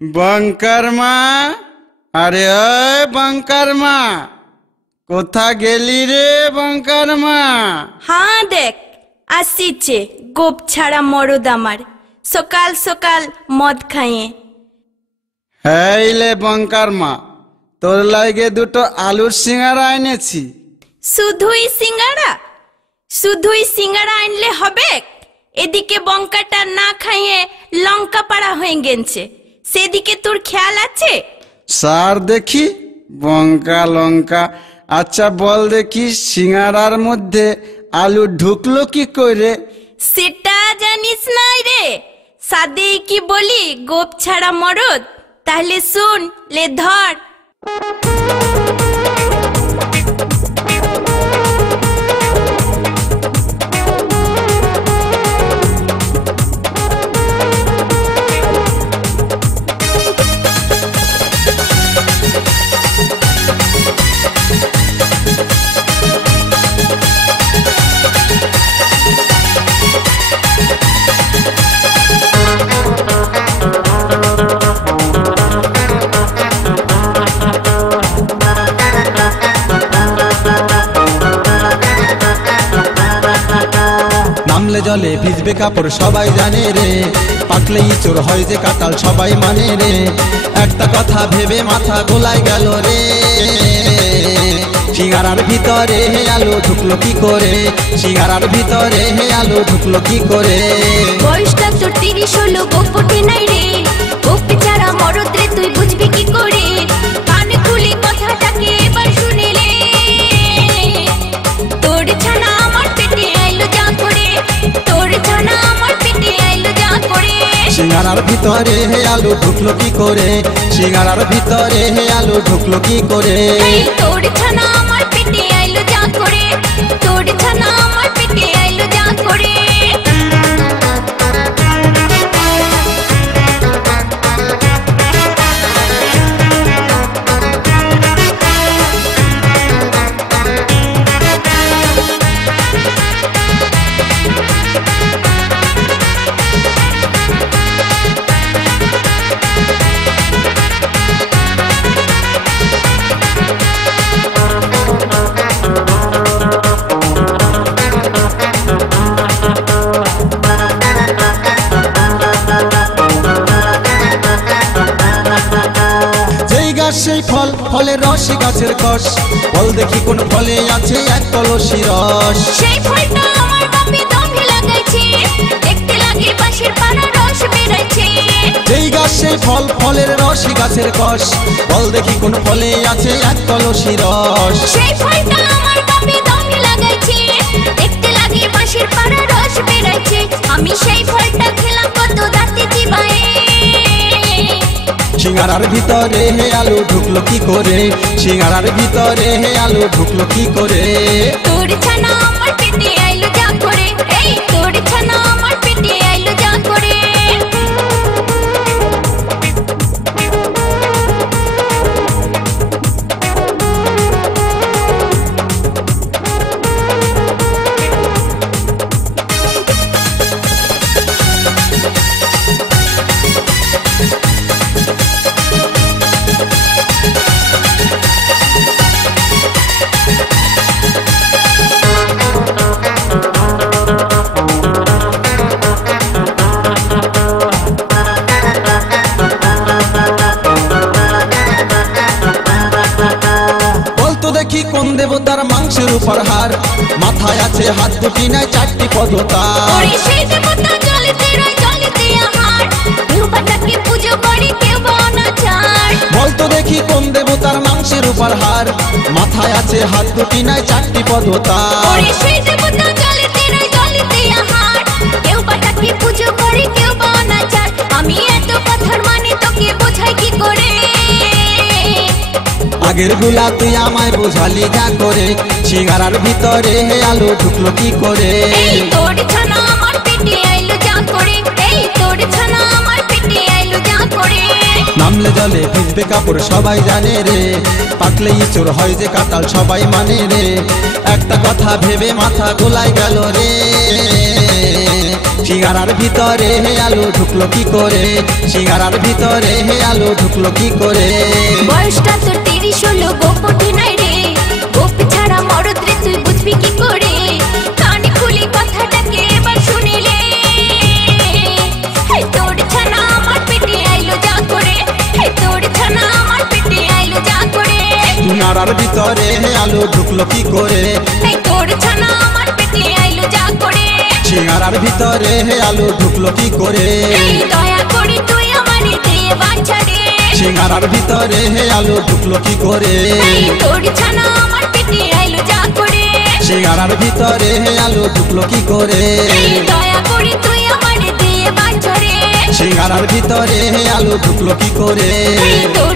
Bunker माँ, अरे ओए बंकर माँ, कोथा गेली रे बंकर माँ? हाँ देख आसीचे गोप छाड़ा मरद आमार सकाल सकाल मद खाइए। हेले बंकर माँ, तोर लागे दुटो आलूर सिंगारा এনেছি। শুধুই সিঙ্গারা? শুধুই সিঙ্গারা আনলে হবে? এদিকে বঙ্কাটা না খাইয়ে লঙ্কা পাড়া হয়ে গেছে, সেদিকে তোর খেয়াল আছে? সার দেখি বঙ্কা লঙ্কা। আচ্ছা বল দেখি সিঙ্গারার মধ্যে আলু ঢুকলো কি করে? সেটা জানিস না রে? সাদেই কি বলি গোপ ছাড়া মরদ? তাহলে শুন লে ধর। নামলে জলে ভিজবে কাপড় সবাই জানে রে, পাকলেই চোর হয় যে কাটাল সবাই মানে রে। একটা কথা ভেবে মাথা গোলায় গেল রে, সিঙ্গারার ভিতরে হে আলু ঢুকলো কি করে? সিঙ্গারার ভিতরে হে আলু ঢুকলো কি করে? বয়সটা তোর 30 হলো, গোপ ওঠে নাই রে। গোপ ছাড়া মরদ রে, তুই বুঝবি কি করে? কানে খুলে কথাটাকে এবার শুনিলে, তোর ছানা আমার পেটে আইলো যা করে, তোর ছানা আমার পেটে আইলো যা করে। সিঙ্গারার ভিতরে হে আলু ঢুকলো কি করে? সিঙ্গারার ভিতরে হে আলু ঢুকলো কি করে? তোর ছানা আমার পেটে আইলো যা করে, তোর ছানা আমার পেটে আইলো যা করে। সেই ফল, ফলের রস গাছের কষ, বল দেখি কোন ফলে আছে এক কলসি রস। সেই ফলটা আমার বাপে দমে লাগাইছে, দেখতে লাগে পাশের পাড়া রস বেরাইছে। যেই গাছ সেই ফল, ফলের রস গাছের কষ, বল দেখি কোন ফলে আছে এক কলসি রস। সেই ফলটা আমার বাপে দমে লাগাইছে, দেখতে লাগে পাশের পাড়া রস বেরাইছে। আমি সেই ফলটা খেলাম কত দাঁতে চিবায়ে। সিঙ্গারার ভিতরে হে আলু ঢুকলো কি করে? সিঙ্গারার ভিতরে হে আলু ঢুকলো কি করে? তোর ছানা আমার পেটে আইলো যা করে, এই তোর ছানা আমার পেটে আইলো যা করে। দেখি কোন দেবতার মাংসের উপর হার, মাথায় আছে হাত দুটি নাই চারটি পদতা। ওরে সেই দেবতা জলেতে রয় জলেতে আমার, রূপটাকে পূজো করে কেউ অনাচার। বলতো দেখি কোন দেবতার মাংসের উপর হার, মাথায় আছে হাত দুটি নাই চারটি পদতা। ওরে সেই দেবতা জলেতে রয় জলেতে আমার, কেউ বাটাকে পূজো করে কেউ অনাচার। আমি এত কথার মানে তোকে বোঝাই কি করে? আগের গুলা তুই আমায় বোঝালি যা করে, সিঙ্গারার ভিতরে হে আলু ঢুকলো কি করে? এই তোর ছানা আমার পেটে আইলো যা করে, এই তোর ছানা আমার পেটে আইলো যা করে। নামলে জলে ভিজবে কাপড় সবাই জানে রে, পাকলেই চোর হয় যে কাটাল সবাই মানে রে। একটা কথা ভেবে মাথা গোলায় গেল রে, সিঙ্গারার ভিতরে আলু ঢুকলো কি করে, সিঙ্গারার ভিতরে আলু ঢুকলো কি করে। বয়সটা তোর 30 হলো, গোপ ওঠে নাই রে, গোপ ছাড়া মরদ রে তুই বুঝবি কি করে। কানে খুলি কথাটাকে এবার শুনিলে, হে তোর ছানা আমার পেটে আইলো যা করে, হে তোর ছানা আমার পেটে আইলো যা করে। সিঙ্গারার ভিতরে আলু ঢুকলো কি করে, হে তোর ছানা আমার পেটে আইলো যা করে। সিঙ্গারার ভিতরে আলু ঢুকলো কি করে। এই দয়া করে তুই আমারে দে বাচ্চা রে, সিঙ্গারার ভিতরে আলু ঢুকলো কি করে। এই তোর ছানা আমার পেটে আইলো যা করে। সিঙ্গারার ভিতরে আলু ঢুকলো কি করে। এই দয়া করে তুই আমারে দে বাচ্চা রে, সিঙ্গারার ভিতরে আলু ঢুকলো কি করে। এই তোর